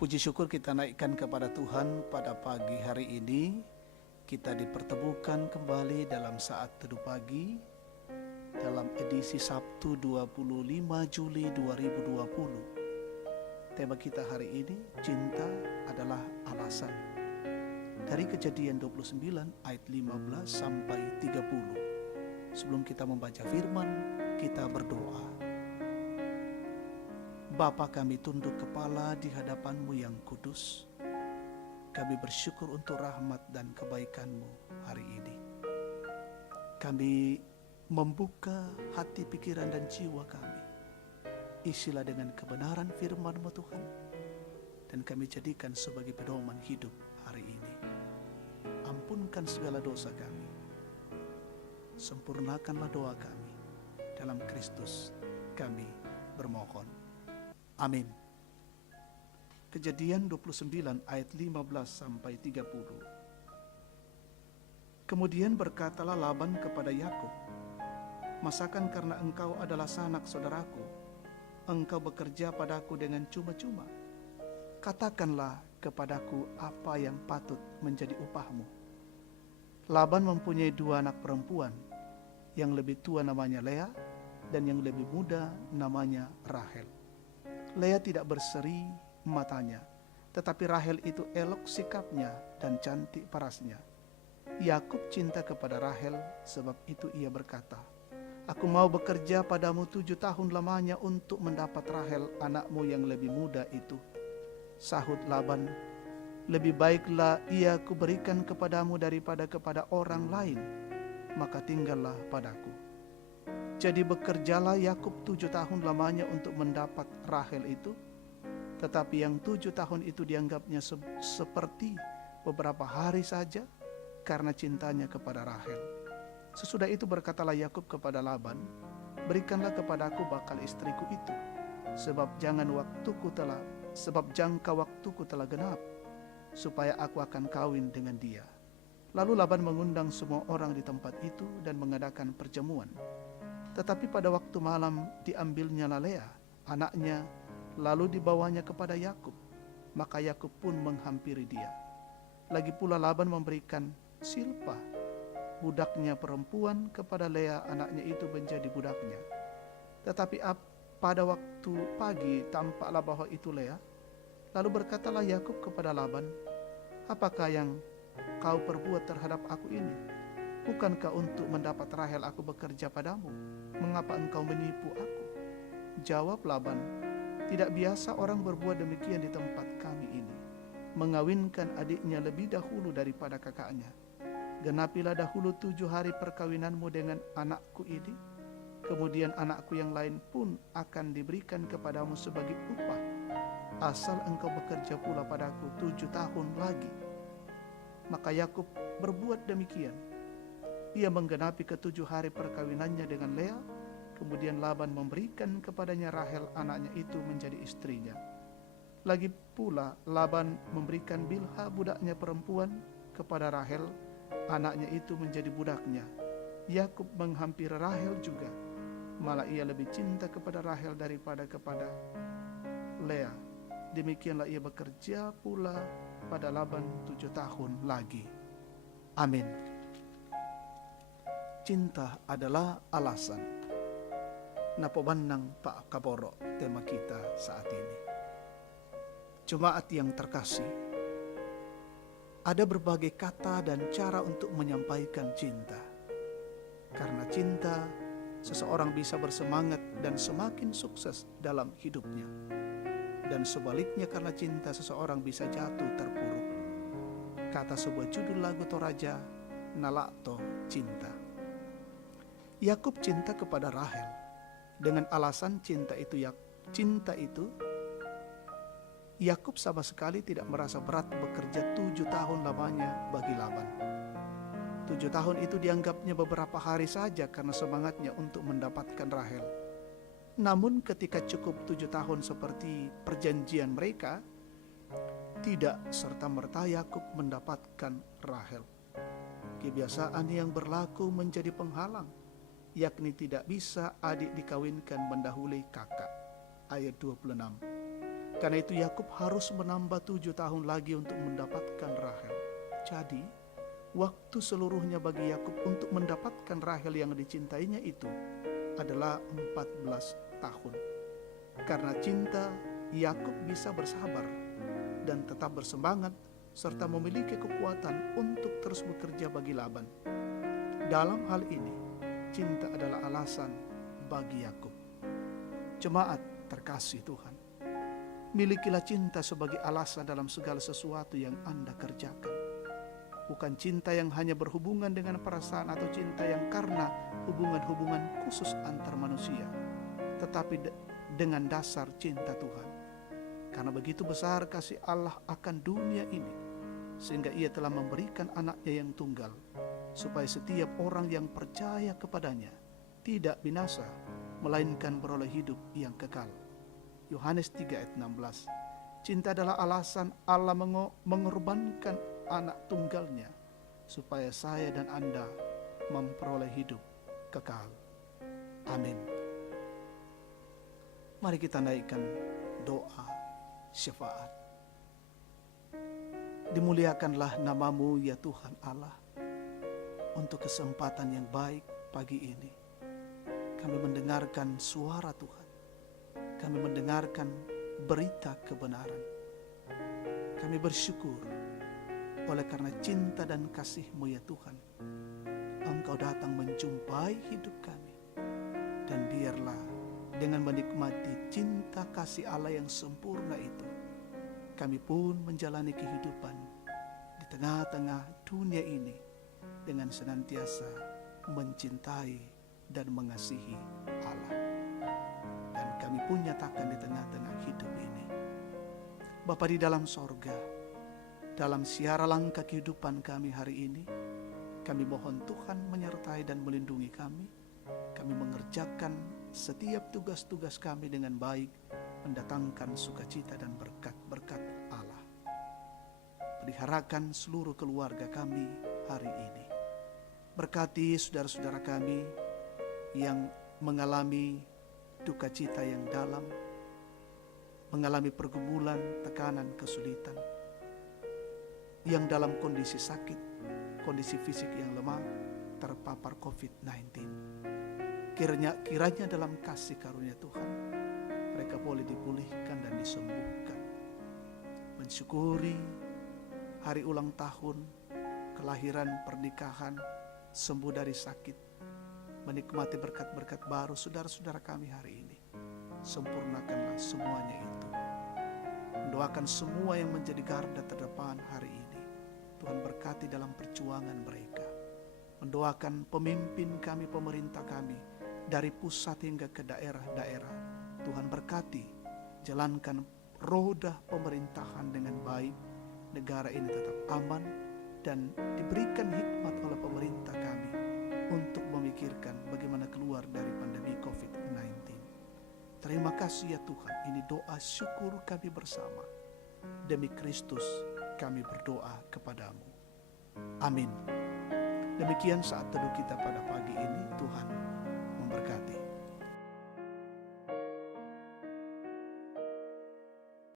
Puji syukur kita naikkan kepada Tuhan pada pagi hari ini. Kita dipertemukan kembali dalam saat teduh pagi dalam edisi Sabtu 25 Juli 2020. Tema kita hari ini, cinta adalah alasan. Dari Kejadian 29 ayat 15 sampai 30. Sebelum kita membaca firman, kita berdoa. Bapa, kami tunduk kepala di hadapan-Mu yang kudus. Kami bersyukur untuk rahmat dan kebaikan-Mu hari ini. Kami membuka hati, pikiran, dan jiwa kami. Isilah dengan kebenaran firman-Mu Tuhan, dan kami jadikan sebagai pedoman hidup hari ini. Ampunkan segala dosa kami. Sempurnakanlah doa kami. Dalam Kristus kami bermohon. Amin. Kejadian 29 ayat 15 sampai 30. Kemudian berkatalah Laban kepada Yakub, "Masakan karena engkau adalah sanak saudaraku, engkau bekerja padaku dengan cuma-cuma? Katakanlah kepadaku apa yang patut menjadi upahmu." Laban mempunyai 2 anak perempuan, yang lebih tua namanya Lea dan yang lebih muda namanya Rahel. Lea tidak berseri matanya, tetapi Rahel itu elok sikapnya dan cantik parasnya. Yakub cinta kepada Rahel, sebab itu ia berkata, "Aku mau bekerja padamu 7 tahun lamanya untuk mendapat Rahel anakmu yang lebih muda itu." Sahut Laban, "Lebih baiklah ia kuberikan kepadamu daripada kepada orang lain, maka tinggallah padaku." Jadi bekerjalah Yakub 7 tahun lamanya untuk mendapat Rahel itu. Tetapi yang 7 tahun itu dianggapnya seperti beberapa hari saja karena cintanya kepada Rahel. Sesudah itu berkatalah Yakub kepada Laban, "Berikanlah kepadaku bakal istriku itu, sebab jangka waktuku telah genap, supaya aku akan kawin dengan dia." Lalu Laban mengundang semua orang di tempat itu dan mengadakan perjamuan. Tetapi pada waktu malam diambilnya Lea, anaknya, lalu dibawanya kepada Yakub. Maka Yakub pun menghampiri dia. Lagi pula Laban memberikan Silpa, budaknya perempuan, kepada Lea, anaknya itu menjadi budaknya. Tetapi pada waktu pagi tampaklah bahwa itu Lea. Lalu berkatalah Yakub kepada Laban, "Apakah yang kau perbuat terhadap aku ini? Bukankah untuk mendapat Rahel aku bekerja padamu? Mengapa engkau menipu aku?" Jawab Laban, "Tidak biasa orang berbuat demikian di tempat kami ini, mengawinkan adiknya lebih dahulu daripada kakaknya. Genapilah dahulu 7 hari perkawinanmu dengan anakku ini, kemudian anakku yang lain pun akan diberikan kepadamu sebagai upah, asal engkau bekerja pula padaku 7 tahun lagi." Maka Yakub berbuat demikian. Ia menggenapi ke-7 hari perkawinannya dengan Lea. Kemudian Laban memberikan kepadanya Rahel anaknya itu menjadi istrinya. Lagi pula Laban memberikan Bilha budaknya perempuan kepada Rahel, anaknya itu menjadi budaknya. Yakub menghampiri Rahel juga, malah ia lebih cinta kepada Rahel daripada kepada Lea. Demikianlah ia bekerja pula pada Laban 7 tahun lagi. Amin. Cinta adalah alasan. Napobanang Pak Kaporo tema kita saat ini. Jemaat yang terkasih, ada berbagai kata dan cara untuk menyampaikan cinta. Karena cinta, seseorang bisa bersemangat dan semakin sukses dalam hidupnya. Dan sebaliknya, karena cinta, seseorang bisa jatuh terpuruk. Kata sebuah judul lagu Toraja, "Nalakto Cinta." Yakub cinta kepada Rahel. Dengan alasan cinta itu Yakub sama sekali tidak merasa berat bekerja 7 tahun lamanya bagi Laban. 7 tahun itu dianggapnya beberapa hari saja karena semangatnya untuk mendapatkan Rahel. Namun ketika cukup 7 tahun seperti perjanjian mereka, tidak serta-merta Yakub mendapatkan Rahel. Kebiasaan yang berlaku menjadi penghalang, yakni tidak bisa adik dikawinkan mendahului kakak. Ayat 26. Karena itu Yakub harus menambah 7 tahun lagi untuk mendapatkan Rahel. Jadi, waktu seluruhnya bagi Yakub untuk mendapatkan Rahel yang dicintainya itu adalah 14 tahun. Karena cinta, Yakub bisa bersabar dan tetap bersemangat serta memiliki kekuatan untuk terus bekerja bagi Laban. Dalam hal ini, cinta adalah alasan bagi Yakub. Jemaat terkasih Tuhan, milikilah cinta sebagai alasan dalam segala sesuatu yang Anda kerjakan. Bukan cinta yang hanya berhubungan dengan perasaan atau cinta yang karena hubungan-hubungan khusus antar manusia, tetapi dengan dasar cinta Tuhan. Karena begitu besar kasih Allah akan dunia ini, sehingga Ia telah memberikan anaknya yang tunggal, supaya setiap orang yang percaya kepadanya tidak binasa, melainkan beroleh hidup yang kekal. Yohanes 3 ayat 16. Cinta adalah alasan Allah mengorbankan anak tunggalnya, supaya saya dan Anda memperoleh hidup kekal. Amin. Mari kita naikkan doa syafaat. Dimuliakanlah nama-Mu ya Tuhan Allah, untuk kesempatan yang baik pagi ini. Kami mendengarkan suara Tuhan. Kami mendengarkan berita kebenaran. Kami bersyukur oleh karena cinta dan kasih-Mu ya Tuhan. Engkau datang menjumpai hidup kami. Dan biarlah dengan menikmati cinta kasih Allah yang sempurna itu, kami pun menjalani kehidupan di tengah-tengah dunia ini dengan senantiasa mencintai dan mengasihi Allah. Dan kami pun nyatakan di tengah-tengah hidup ini, Bapa di dalam sorga, dalam siara langkah kehidupan kami hari ini, kami mohon Tuhan menyertai dan melindungi kami. Kami mengerjakan setiap tugas-tugas kami dengan baik, mendatangkan sukacita dan berkat-berkat Allah. Peliharakan seluruh keluarga kami hari ini. Berkati saudara-saudara kami yang mengalami duka cita yang dalam, mengalami pergumulan, tekanan, kesulitan, yang dalam kondisi sakit, kondisi fisik yang lemah, terpapar COVID-19. Kiranya dalam kasih karunia Tuhan, mereka boleh dipulihkan dan disembuhkan. Mensyukuri hari ulang tahun, kelahiran, pernikahan, sembuh dari sakit, menikmati berkat-berkat baru saudara-saudara kami hari ini. Sempurnakanlah semuanya itu. Mendoakan semua yang menjadi garda terdepan hari ini. Tuhan berkati dalam perjuangan mereka. Mendoakan pemimpin kami, pemerintah kami, dari pusat hingga ke daerah-daerah. Tuhan berkati, jalankan roda pemerintahan dengan baik. Negara ini tetap aman dan diberikan hikmat oleh pemerintah kami untuk memikirkan bagaimana keluar dari pandemi COVID-19. Terima kasih ya Tuhan, ini doa syukur kami bersama. Demi Kristus kami berdoa kepadamu. Amin. Demikian saat teduh kita pada pagi ini, Tuhan memberkati.